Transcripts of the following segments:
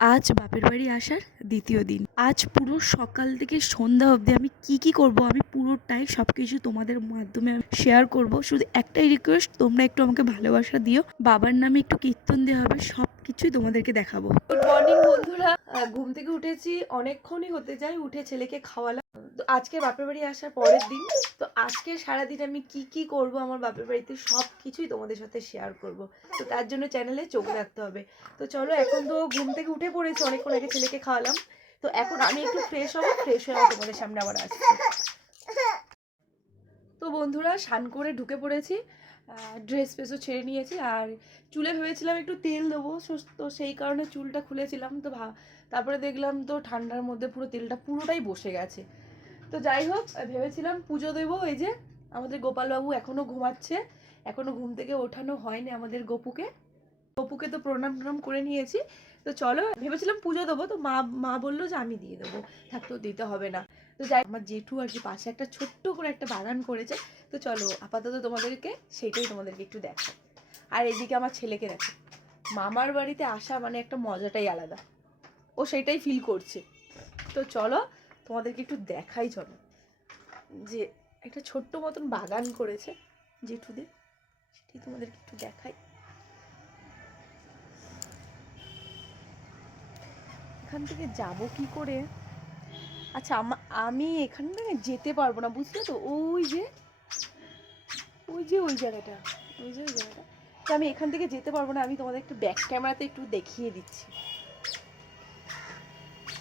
আজ বাপের বাড়ি আসার দ্বিতীয় দিন। আজ পুরো সকাল থেকে সন্ধ্যা অবধি আমি কি কি করব, আমি পুরোটাই সব কিছু তোমাদের মাধ্যমে শেয়ার করব। শুধু একটাই রিকোয়েস্ট তোমরা একটু আমাকে ভালোবাসা দিও। বাবার নামে একটু কীর্তন দেওয়া হবে সব কিছুই তোমাদেরকে দেখাবো। গুড মর্নিং বন্ধুরা। ঘুম থেকে উঠেছি, অনেকক্ষণই হতে যায়, উঠে ছেলেকে খাওয়ালাম। তো আজকে বাপের বাড়ি আসার পরের দিন, তো আজকে সারাদিন আমি কি কি করব, আমার বাপের বাড়িতে সব কিছুই তোমাদের সাথে শেয়ার করব। তো তার জন্য চ্যানেলে চোখ রাখতে হবে। তো চলো, এখন তো ঘুম থেকে উঠে পড়েছি, অনেকক্ষণ আগে ছেলেকে খাওয়ালাম। তো এখন আমি একটু ফ্রেশ হব ফ্রেশ হয়ে তোমাদের সামনে আবার আসছি। তো বন্ধুরা, স্নান করে ঢুকে পড়েছি ড্রেস ফ্রেসও ছেড়ে নিয়েছি, আর চুলে ভেবেছিলাম একটু তেল দেবো তো সেই কারণে চুলটা খুলেছিলাম, তো ভা, তারপরে দেখলাম তো ঠান্ডার মধ্যে পুরো তেলটা পুরোটাই বসে গেছে। তো যাই হোক ভেবেছিলাম পুজো দেবো। এই যে আমাদের গোপালবাবু এখনও ঘুমাচ্ছে। এখনও ঘুম থেকে ওঠানো হয়নি আমাদের গপুকে। গপুকে তো প্রণাম প্রণাম করে নিয়েছি। তো চলো, ভেবেছিলাম পুজো দেবো, তো মা মা বলল যে আমি দিয়ে দেবো। থাকতো দিতে হবে না। তো যাই, আমার জেঠু আর কি পাশে একটা ছোট্ট করে একটা বাগান করেছে। তো চলো, আপাতত তোমাদেরকে সেইটাই তোমাদেরকে একটু দেখো আর এদিকে আমার ছেলেকে দেখো। মামার বাড়িতে আসা মানে একটা মজাটাই আলাদা। ও সেটাই ফিল করছে। তো চলো তোমাদেরকে একটু দেখাই চলো। যে একটা ছোট্ট মতন বাগান করেছে জেঠুদের। সেটাই তোমাদেরকে একটু দেখাই। এখান থেকে যাব কি করে? আচ্ছা আমা- এখান থেকে যেতে পারব না, বুঝলে তো? ওই যে ওই যে ওই জায়গাটা, ওই যে ওই জায়গাটা। আমি এখান থেকে যেতে পারব না, আমি তোমাদের একটু ব্যাক ক্যামেরাতে একটু দেখিয়ে দিচ্ছি।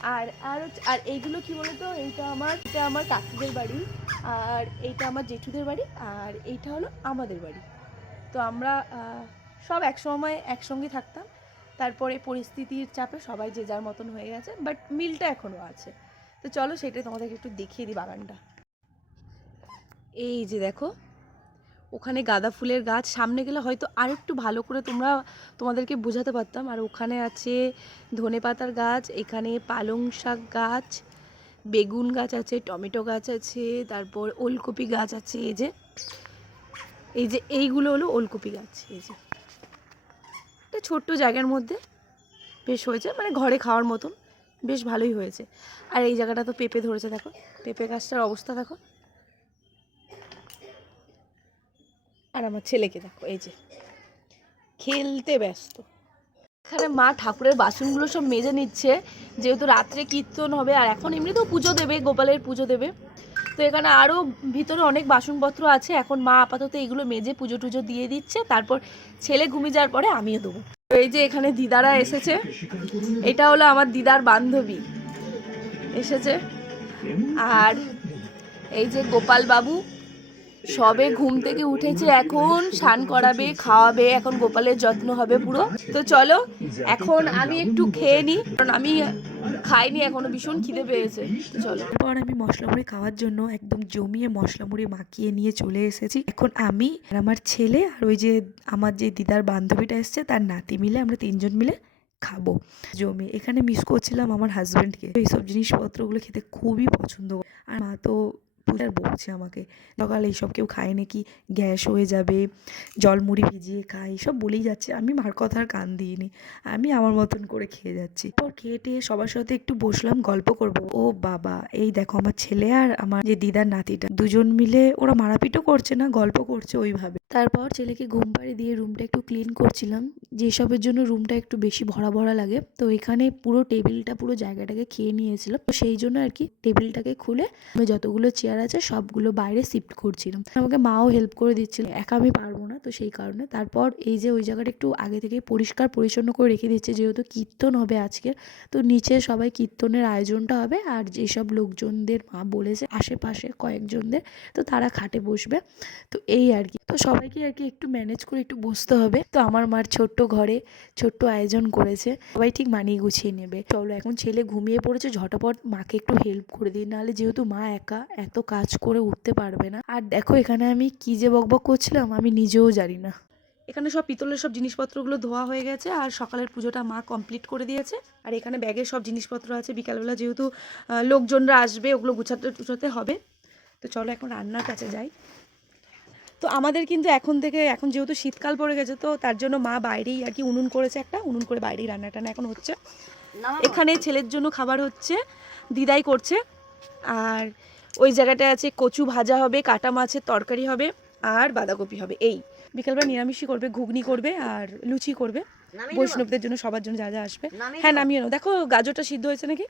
আর আর আর এইগুলো কি বলতো? এইটা আমার, এটা আমার কাকুদের বাড়ি, আর এইটা আমার জেঠুদের বাড়ি, আর এইটা হলো আমাদের বাড়ি। তো আমরা সব একসময় একসঙ্গে থাকতাম। তারপরে পরিস্থিতির চাপে সবাই যে যার মতন হয়ে গেছে, বাট মিলটা এখনও আছে। তো চলো সেটাই তোমাদেরকে একটু দেখিয়ে দিই বাগানটা। এই যে দেখো ওখানে গাঁদা ফুলের গাছ। সামনে গেলে হয়তো আরেকটু ভালো করে তোমরা তোমাদেরকে বোঝাতে পারতাম। আর ওখানে আছে ধনে পাতার গাছ, এখানে পালং শাক গাছ, বেগুন গাছ আছে, টমেটো গাছ আছে, তারপর ওলকপি গাছ আছে, এই যে এই যে এইগুলো হলো ওলকপি গাছ, এই যে। একটা ছোট্ট জায়গার মধ্যে বেশ হয়েছে মানে ঘরে খাওয়ার মতন, বেশ ভালোই হয়েছে। আর এই জায়গাটা তো পেঁপে ধরেছে, দেখো। পেঁপে গাছটার অবস্থা, দেখো। আর আমার ছেলেকে দেখো, এই যে। খেলতে ব্যস্ত। এখানে মা ঠাকুরের বাসনগুলো সব মেজে নিচ্ছে, যেহেতু রাত্রে কীর্তন হবে, আর এখন এমনিতেও পুজো দেবে, গোপালের পুজো দেবে। তো এখানে আরও ভিতরে অনেক বাসনপত্র আছে, এখন মা আপাতত এগুলো মেজে পুজো টুজো দিয়ে দিচ্ছে, তারপর ছেলে ঘুমিয়ে যাওয়ার পরে আমিও দেবো। এই যে এখানে দিদারা এসেছে, এটা হলো আমার দিদার বান্ধবী এসেছে। আর এই যে গোপাল বাবু সবে ঘুম থেকে উঠেছে, এখন স্নান করাবে, খাওয়াবে, এখন গোপালের যত্ন হবে পুরো। তো চলো, এখন আমি একটু খেয়ে নিই কারণ আমি খাইনি, এখনও ভীষণ খিদে পেয়েছে। চলো। তারপর আমি মশলা মুড়ি খাওয়ার জন্য একদম জমিয়ে মশলা মুড়ি মাখিয়ে নিয়ে চলে এসেছি। এখন আমি আর আমার ছেলে আর ওই যে আমার যে দিদার বান্ধবীটা এসছে, তার নাতি মিলে আমরা তিনজন মিলে খাব জমি। এখানে মিস করছিলাম আমার হাজব্যান্ডকে এইসব জিনিসপত্রগুলো খেতে খুবই পছন্দ। আর মা তো পূজার বলছে আমাকে। সকালে এইসব কেউ খায় নাকি? গ্যাস হয়ে যাবে, জল মুড়ি ভিজিয়ে খায়, সব বলেই যাচ্ছে। আমি মার কথার কান দিইনি। আমি আমার মতন করে খেয়ে যাচ্ছি। পর খেয়ে টেয়ে সবার সাথে একটু বসলাম, গল্প করব। ও বাবা, এই দেখো আমার ছেলে আর আমার যে দিদার নাতিটা। দুজন মিলে ওরা মারাপিটও করছে না, গল্প করছে ওইভাবে। তারপর ছেলেকে ঘুম পাড়ি দিয়ে রুমটা একটু ক্লিন করছিলাম। যেসবের জন্য রুমটা একটু বেশি ভরা ভরা লাগে, তো এখানে পুরো টেবিলটা, পুরো জায়গাটাকে খেয়ে নিয়েছিল। তো সেই জন্য আর কি টেবিলটাকে খুলে আমি যতগুলো চেয়ার আছে সবগুলো বাইরে শিফট করছিলাম। আমাকে মাও হেল্প করে দিচ্ছিল, একা আমি পারব না, তো সেই কারণে। তারপর এই যে ওই জায়গাটা একটু আগে থেকে পরিষ্কার পরিচ্ছন্ন করে রেখে দিচ্ছে, যেহেতু কীর্তন হবে আজকে, তো নিচে সবাই কীর্তনের আয়োজনটা হবে। আর যেসব লোকজনদের মা বলেছে, আশেপাশে কয়েকজনদের, তো তারা খাটে বসবে। তো এই আর কি। তো সবাইকে আর কি একটু ম্যানেজ করে একটু বসতে হবে। তো আমার মার ছোট্ট ঘরে ছোট্ট আয়োজন করেছে। সবাই ঠিক মানিয়ে গুছিয়ে নেবে। চলো এখন ছেলে ঘুমিয়ে পড়েছে, ঝটাপট মাকে একটু হেল্প করে দিই। নাহলে যেহেতু মা একা, এত কাজ করে উঠতে পারবে না। আর দেখো এখানে আমি কি যে বকবক করছিলাম, আমি নিজেও জানি না। এখানে সব পিতলের সব জিনিসপত্রগুলো ধোয়া হয়ে গেছে, আর সকালের পুজোটা মা কমপ্লিট করে দিয়েছে। আর এখানে ব্যাগের সব জিনিসপত্র আছে। বিকালবেলা যেহেতু লোকজনরা আসবে, ওগুলো গুছাতে টুছাতে হবে। তো চলো এখন রান্নার কাছে যাই। আমাদের কিন্তু এখন থেকে এখন যেহেতু শীতকাল পড়ে গেছে তো তার জন্য মা বাইরেই আর কি উনুন করেছে একটা উনুন করে বাইরেই রান্না টান্না এখন হচ্ছে। এখানে ছেলের জন্য খাবার হচ্ছে দিদাই করছে। আর ওই জায়গাটায় আছে কচু ভাজা হবে কাটা মাছের তরকারি হবে আর বাঁধাকপি হবে এই। বিকালবেলা নিরামিষই করবে ঘুগনি করবে আর লুচি করবে। বৈষ্ণবদের জন্য সবার জন্য যা যা আসবে। হ্যাঁ নামিয়ে নাও। দেখো গাজরটা সিদ্ধ হয়েছে নাকি?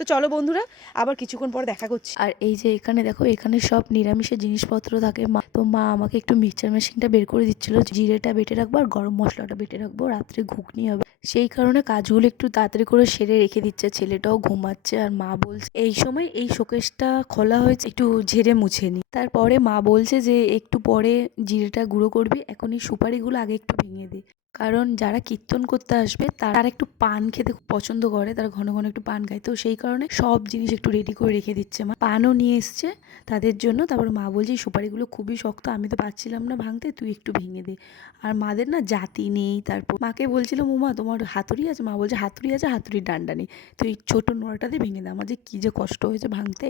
তো চলো বন্ধুরা, আবার কিছুক্ষণ পর দেখা করছি। আর এই যে এখানে দেখো, এখানে সব নিরামিষের জিনিসপত্র থাকে। মা, তো মা আমাকে একটু মিক্সচার মেশিনটা বের করে দিচ্ছিল। জিরেটা বেটে রাখব আর গরম মশলাটা বেটে রাখব। রাত্রে ঘুগনি হবে। সেই কারণে কাজগুলো একটু তাড়াতাড়ি করে সেরে রেখে দিচ্ছে। ছেলেটাও ঘুমাচ্ছে আর মা বলছে, এই সময় এই শোকেসটা খোলা হয়েছে, একটু ঝেড়ে মুছে নি। তারপরে মা বলছে যে, একটু পরে জিরেটা গুঁড়ো করবি, এখন এই সুপারিগুলো আগে একটু ভেঙে দে। কারণ যারা কীর্তন করতে আসবে, তারা একটু পান খেতে খুব পছন্দ করে, তারা ঘন ঘন একটু পান খায়। তো সেই কারণে সব জিনিস একটু রেডি করে রেখে দিচ্ছে মা। পানও নিয়ে এসছে তাদের জন্য। তারপর মা বলছে সুপারিগুলো খুবই শক্ত, আমি তো পাচ্ছিলাম না ভাঙতে, তুই একটু ভেঙে দে। আর মাদের না জাতি নেই। তারপর মাকে বলছিল মোমা তোমার হাতুড়ি আছে? মা বলছে, হাতুড়ি আছে, হাতুড়ির ডান্ডা নেই। তো এই ছোটো নোড়াটাতে ভেঙে দে। আমার যে কী যে কষ্ট হয়েছে ভাঙতে।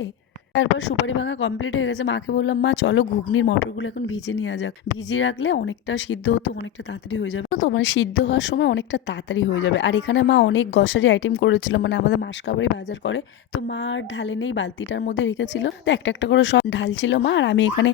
তারপর সুপারি ভাঙা কমপ্লিট হয়ে গেছে। মাকে বললাম, মা, চলো ঘুগনির মটরগুলো এখন ভিজে নেওয়া যাক। ভিজিয়ে রাখলে অনেকটা সিদ্ধ হতো অনেকটা তাড়াতাড়ি হয়ে যাবে। তো মানে সিদ্ধ হওয়ার সময় অনেকটা তাড়াতাড়ি হয়ে যাবে। আর এখানে মা অনেক গ্রসারি আইটেম করেছিল মানে আমাদের মাসকাবারি বাজার করে। তো মা ঢালে নেই, বালতিটার মধ্যে রেখেছিল। তো একটা একটা করে সব ঢালছিল মা, আর আমি এখানে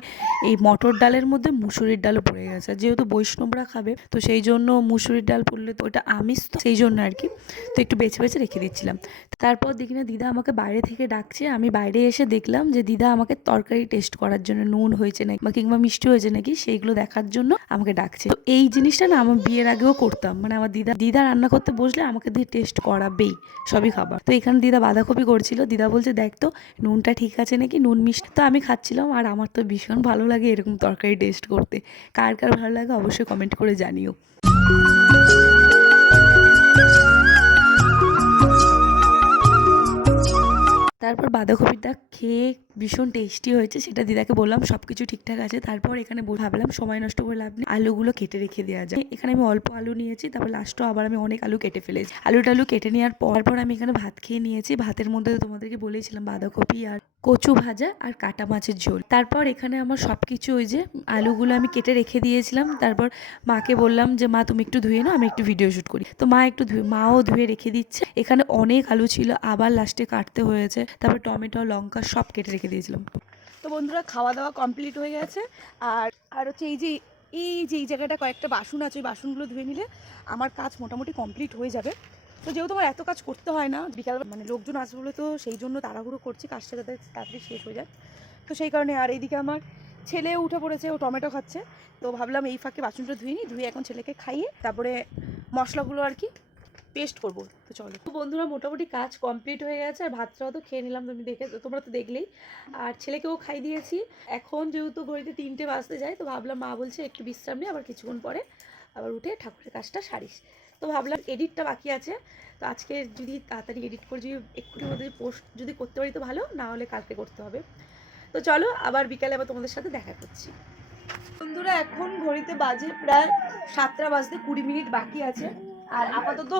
এই মটর ডালের মধ্যে মুসুরির ডালও পড়ে গেছে। যেহেতু বৈষ্ণবরা খাবে, তো সেই জন্য মুসুরির ডাল পড়লে তো ওটা আমিষ তো, সেই জন্য আর কি। তো একটু বেছে বেছে রেখে দিচ্ছিলাম। তারপর দেখি না দিদা আমাকে বাইরে থেকে ডাকছে। আমি বাইরে এসে দেখলাম যে দিদা আমাকে তরকারি টেস্ট করার জন্য নুন হয়েছে নাকি বা কিংবা মিষ্টি হয়েছে নাকি সেইগুলো দেখার জন্য আমাকে ডাকছে। তো এই জিনিসটা না আমার বিয়ের আগেও করতাম। মানে আমার দিদা দিদা রান্না করতে বসলে আমাকে দিয়ে টেস্ট করাবেই সবই খাবার। তো এখানে দিদা বাঁধাকপি করছিল। দিদা বলছে, দেখ তো, নুনটা ঠিক আছে নাকি? নুন মিষ্টি তো আমি খাচ্ছিলাম আর আমার তো ভীষণ ভালো লাগে এরকম তরকারি টেস্ট করতে। কার কার ভালো লাগে অবশ্যই কমেন্ট করে জানিও। তারপর বাঁধাকপিটা খেয়ে ভীষণ টেস্টি হয়েছে, সেটা দিদাকে বললাম সব কিছু ঠিকঠাক আছে। তারপর এখানে ভাবলাম, সময় নষ্ট করে লাভ নেই, আলুগুলো কেটে রেখে দেওয়া যায় এখানে আমি অল্প আলু নিয়েছি, তারপর লাস্টও আবার আমি অনেক আলু কেটে ফেলেছি। আলু টালু কেটে নেওয়ার পর পর আমি এখানে ভাত খেয়ে নিয়েছি। ভাতের মধ্যে তোমাদেরকে বলেছিলাম, বাঁধাকপি আর কচু ভাজা আর কাটা মাছের ঝোল। তারপর এখানে আমার সব কিছু ওই যে আলুগুলো আমি কেটে রেখে দিয়েছিলাম। তারপর মাকে বললাম যে, মা, তুমি একটু ধুয়ে নাও, আমি একটু ভিডিও শ্যুট করি। তো মা একটু ধুয়ে, মাও ধুয়ে রেখে দিচ্ছে। এখানে অনেক আলু ছিল, আবার লাস্টে কাটতে হয়েছে। তারপর টমেটো, লঙ্কা সব কেটে রেখে দিয়েছিলাম। তো বন্ধুরা খাওয়া দাওয়া কমপ্লিট হয়ে গেছে। আর আর হচ্ছে এই যে এই যে, এই জায়গাটা কয়েকটা বাসন আছে, ওই বাসনগুলো ধুয়ে নিলে আমার কাজ মোটামুটি কমপ্লিট হয়ে যাবে। তো যেহেতু আমার এত কাজ করতে হয় না বিকাল মানে লোকজন আসবে বলে তো সেই জন্য তাড়াহুড়ো করছি, কাজটা যাতে তাড়াতাড়ি শেষ হয়ে যায়। তো সেই কারণে আর এইদিকে আমার ছেলে উঠে পড়েছে, ও টমেটো খাচ্ছে। তো ভাবলাম এই ফাঁকে বাসনটা ধুয়ে নিই, ধুয়ে এখন ছেলেকে খাইয়ে তারপরে মশলাগুলো আর কি পেস্ট করব। তো চলো। তো বন্ধুরা, মোটামুটি কাজ কমপ্লিট হয়ে গেছে, আর ভাতটাও তো খেয়ে নিলাম তুমি দেখে তোমরা তো দেখলেই। আর ছেলেকেও খাই দিয়েছি। এখন যেহেতু ঘড়িতে তিনটে বাজতে যায়, তো ভাবলাম মা বলছে একটু বিশ্রাম নিয়ে আবার কিছুক্ষণ পরে আবার উঠে ঠাকুরের কাজটা সারিস। তো ভাবলাম এডিটটা বাকি আছে। তো আজকে যদি তাড়াতাড়ি এডিট করে যদি একটু মধ্যে পোস্ট যদি করতে পারি তো ভালো, না হলে কালকে করতে হবে। তো চলো আবার বিকালে আবার তোমাদের সাথে দেখা করছি। বন্ধুরা, এখন ঘড়িতে বাজে প্রায় সাতটা বাজতে কুড়ি মিনিট বাকি আছে। আর আপাতত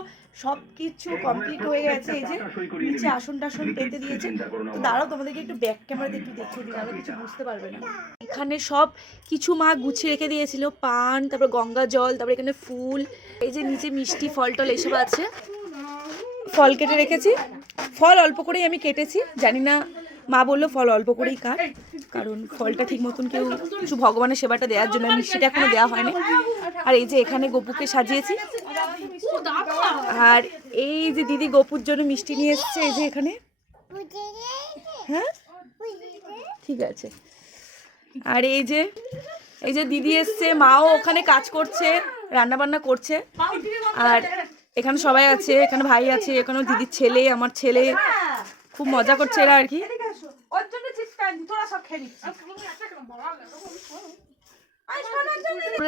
সব কিছু কমপ্লিট হয়ে গেছে, এই যে নিচে আসন টাসন পেতে দিয়েছে। তো দাঁড়াও, তোমাদেরকে একটু ব্যাক ক্যামেরাতে একটু দেখিয়ে দিই নাহলে কিছু বুঝতে পারবে না। এখানে সব কিছু মা গুছিয়ে রেখে দিয়েছিল, পান, তারপর গঙ্গা জল, তারপর এখানে ফুল, এই যে নিচে মিষ্টি ফল টল এসব আছে। ফল কেটে রেখেছি। ফল অল্প করেই আমি কেটেছি, জানি না মা বলল ফল অল্প করেই কাট। কারণ ফলটা ঠিক মতন কেউ কিছু ভগবানের সেবাটা দেওয়ার জন্য মিষ্টিটা এখনও দেওয়া হয়নি। আর এই যে এখানে গপুকে সাজিয়েছি। আর এই যে দিদি গপুর জন্য মিষ্টি নিয়ে এসছে, এই যে এখানে। হ্যাঁ? ঠিক আছে। আর এই যে এই যে দিদি এসছে, মাও ওখানে কাজ করছে রান্না বান্না করছে। আর এখানে সবাই আছে, এখানে ভাই আছে এখানে দিদির ছেলে, আমার ছেলে। খুব মজা করছে এরা আর কি।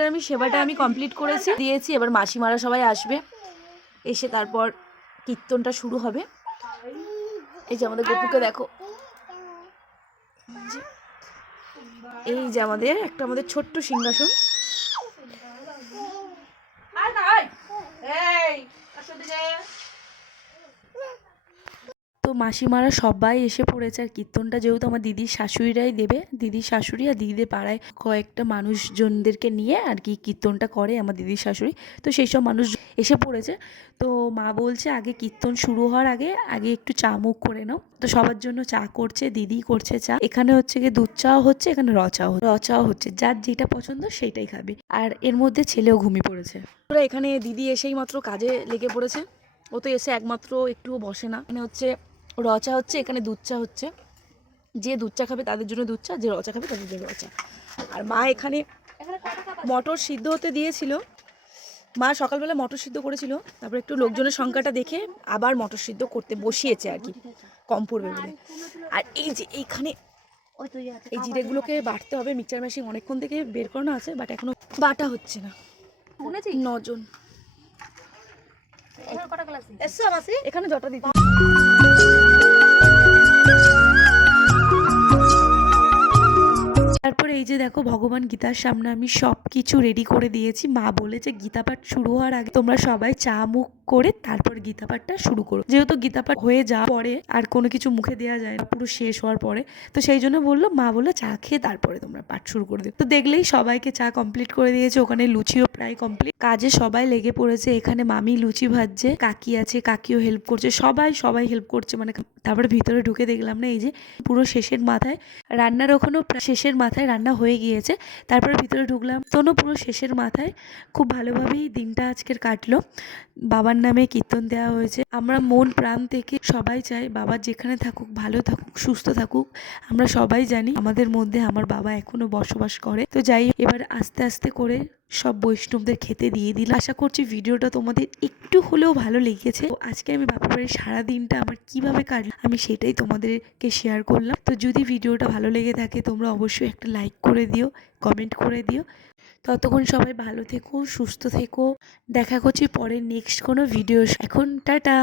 আমি সেবাটা আমি কমপ্লিট করেছি দিয়েছি এবার মাসিমারা সবাই আসবে। এসে তারপর কীর্তনটা শুরু হবে। এই যে আমাদের গপুকে দেখো। এই যে আমাদের একটা আমাদের ছোট্ট সিংহাসন। তো মাসিমারা সবাই এসে পড়েছে আর কীর্তনটা যেহেতু আমার দিদির শাশুড়িরাই দেবে, দিদির শাশুড়ি আর দিদিদের পাড়ায় কয়েকটা মানুষজনদেরকে নিয়ে আর কি কীর্তনটা করে আমার দিদির শাশুড়ি। তো সেই সব মানুষ এসে পড়েছে। তো মা বলছে, আগে কীর্তন শুরু হওয়ার আগে আগে একটু চা মুখ করে নাও। তো সবার জন্য চা করছে, দিদি করছে চা। এখানে হচ্ছে গিয়ে দুধ চাও হচ্ছে, এখানে র চাও র চাও হচ্ছে, যার যেটা পছন্দ সেটাই খাবে। আর এর মধ্যে ছেলেও ঘুমিয়ে পড়েছে। এখানে দিদি এসেই মাত্র কাজে লেগে পড়েছে। ও তো এসে একমাত্র একটুও বসে না। এখানে হচ্ছে র চা হচ্ছে এখানে দুধ চা হচ্ছে। যে দুধ চা খাবে তাদের জন্য দুধ চা যে র চা খাবে তাদের জন্য র চা। আর মা এখানে মটর সিদ্ধ হতে দিয়েছিল। মা সকালবেলা মটর সিদ্ধ করেছিল তারপর একটু লোকজনের সংখ্যাটা দেখে আবার মটর সিদ্ধ করতে বসিয়েছে আর কি কম পড়বে বলে। আর এই যে এইখানে এই জিরেগুলোকে বাটতে হবে মিক্সচার মেশিন অনেকক্ষণ থেকে বের করানো আছে বাট এখনও বাটা হচ্ছে না। নজন। এখানে জটা দিতে Thank you. তারপরে এই যে দেখো ভগবান গীতার সামনে আমি সব কিছু রেডি করে দিয়েছি। মা বলেছে গীতা পাঠ শুরু হওয়ার আগে তোমরা সবাই চা মুখ করে তারপর গীতা পাঠটা শুরু করো। যেহেতু গীতা পাঠ হয়ে যাওয়ার পরে আর কোনো কিছু মুখে দেওয়া যায় না, পুরো শেষ হওয়ার পরে। তো সেই জন্য বলল, মা বলল, চা খেয়ে তারপরে তোমরা পাঠ শুরু করে দিও। তো দেখলেই সবাইকে চা কমপ্লিট করে দিয়েছে, ওখানে লুচিও প্রায় কমপ্লিট কাজে সবাই লেগে পড়েছে, এখানে মামি লুচি ভাজছে, কাকি আছে, কাকিও হেল্প করছে, সবাই সবাই হেল্প করছে। মানে তারপরে ভিতরে ঢুকে দেখলাম না, এই যে পুরো শেষের মাথায়। রান্নার ওখানেও শেষের মাথায় রান্না হয়ে গিয়েছে। তারপরে ভিতরে ঢুকলাম। তনু পুরো শেষের মাথায় খুব ভালোভাবেই দিনটা আজকের কাটলো। বাবার নামে কীর্তন দেওয়া হয়েছে। আমরা মন প্রাণ থেকে সবাই চাই বাবা যেখানে থাকুক, ভালো থাকুক, সুস্থ থাকুক। আমরা সবাই জানি আমাদের মধ্যে আমার বাবা এখনও বসবাস করে। তো যাই এবার আস্তে আস্তে করে সব বৈষ্ণবদের খেতে দিয়ে দিলাম। আশা করছি ভিডিওটা তোমাদের একটু হলেও ভালো লেগেছে। তো আজকে আমি বাপের বাড়ির সারা দিনটা আমার কীভাবে কাটলো আমি সেটাই তোমাদেরকে শেয়ার করলাম। তো যদি ভিডিওটা ভালো লেগে থাকে, তোমরা অবশ্যই একটা লাইক করে দিও কমেন্ট করে দিও। ততক্ষণ সবাই ভালো থেকো, সুস্থ থেকো। দেখা করছি পরে নেক্সট কোনো ভিডিও এখন টাটা!